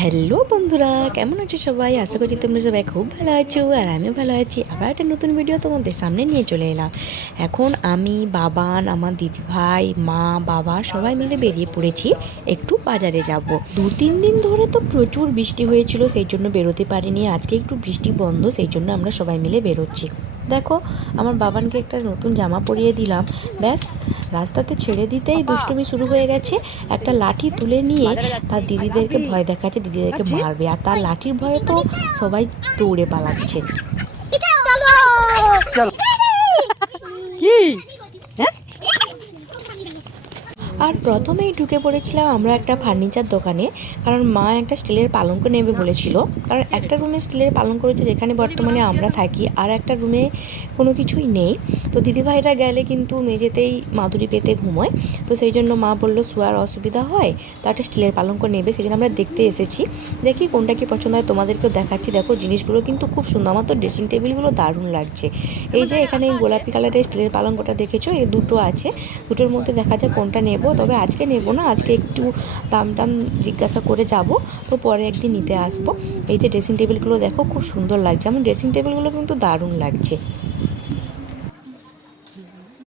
Hello বন্ধুরা, কেমন আছো সবাই? আশা করছি তোমরা সবাই খুব ভালো আছো আর আমিও ভালো আছি। আবার একটা নতুন ভিডিও তোমাদের সামনে নিয়ে চলে এলাম। এখন আমি, বাবান, আমার দিদিভাই, মা, বাবা সবাই মিলে বেরিয়ে পড়েছি একটু বাজারে যাব। 2-3 দিন ধরে তো প্রচুর বৃষ্টি হয়েছিল, সেই জন্য বেরোতে পারিনি। আজকে একটু বৃষ্টি বন্ধ, সেই জন্য আমরা সবাই মিলে বেরোচ্ছি। দেখো, আমার বাবানকে একটা নতুন জামা পরিয়ে দিলাম। ব্যাস, রাস্তাতে ছেড়ে দিতেই দুষ্টুমি শুরু হয়ে গেছে। একটা লাঠি তুলে নিয়ে তার দিদিদেরকে ভয় দেখাচ্ছে, দিদিদেরকে মারবে। আর তার লাঠির ভয়ে তো সবাই দৌড়ে পালাচ্ছে। কি হ্যাঁ, আর প্রথমেই ঢুকে পড়েছিলাম আমরা একটা ফার্নিচার দোকানে, কারণ মা একটা স্টিলের পালঙ্ক নেবে বলেছিল। কারণ একটা রুমে স্টিলের পালঙ্ক রয়েছে যেখানে বর্তমানে আমরা থাকি, আর একটা রুমে কোনো কিছুই নেই। তো দিদিভাইরা গেলে কিন্তু মেঝেতেই মাদুরি পেতে ঘুমোয়। তো সেই জন্য মা বললো শোয়ার অসুবিধা হয়, তো একটা স্টিলের পালঙ্ক নেবে। সেই জন্য আমরা দেখতে এসেছি। দেখি কোনটা কি পছন্দ হয়, তোমাদেরকেও দেখাচ্ছি। দেখো, জিনিসগুলো কিন্তু খুব সুন্দর। আমার তো ড্রেসিং টেবিলগুলো দারুণ লাগছে। এই যে এখানে গোলাপি কালারের স্টিলের পালঙ্কটা দেখেছো, এই দুটো আছে। দুটোর মধ্যে দেখা যাক কোনটা নেব। তবে আজকে নেব না, আজকে একটু দাম টাম জিজ্ঞাসা করে যাব, তো পরে একদিন নিতে আসবো। এই যে ড্রেসিং টেবিলগুলো দেখো, খুব সুন্দর লাগছে। আমার ড্রেসিং টেবিলগুলো কিন্তু দারুণ লাগছে।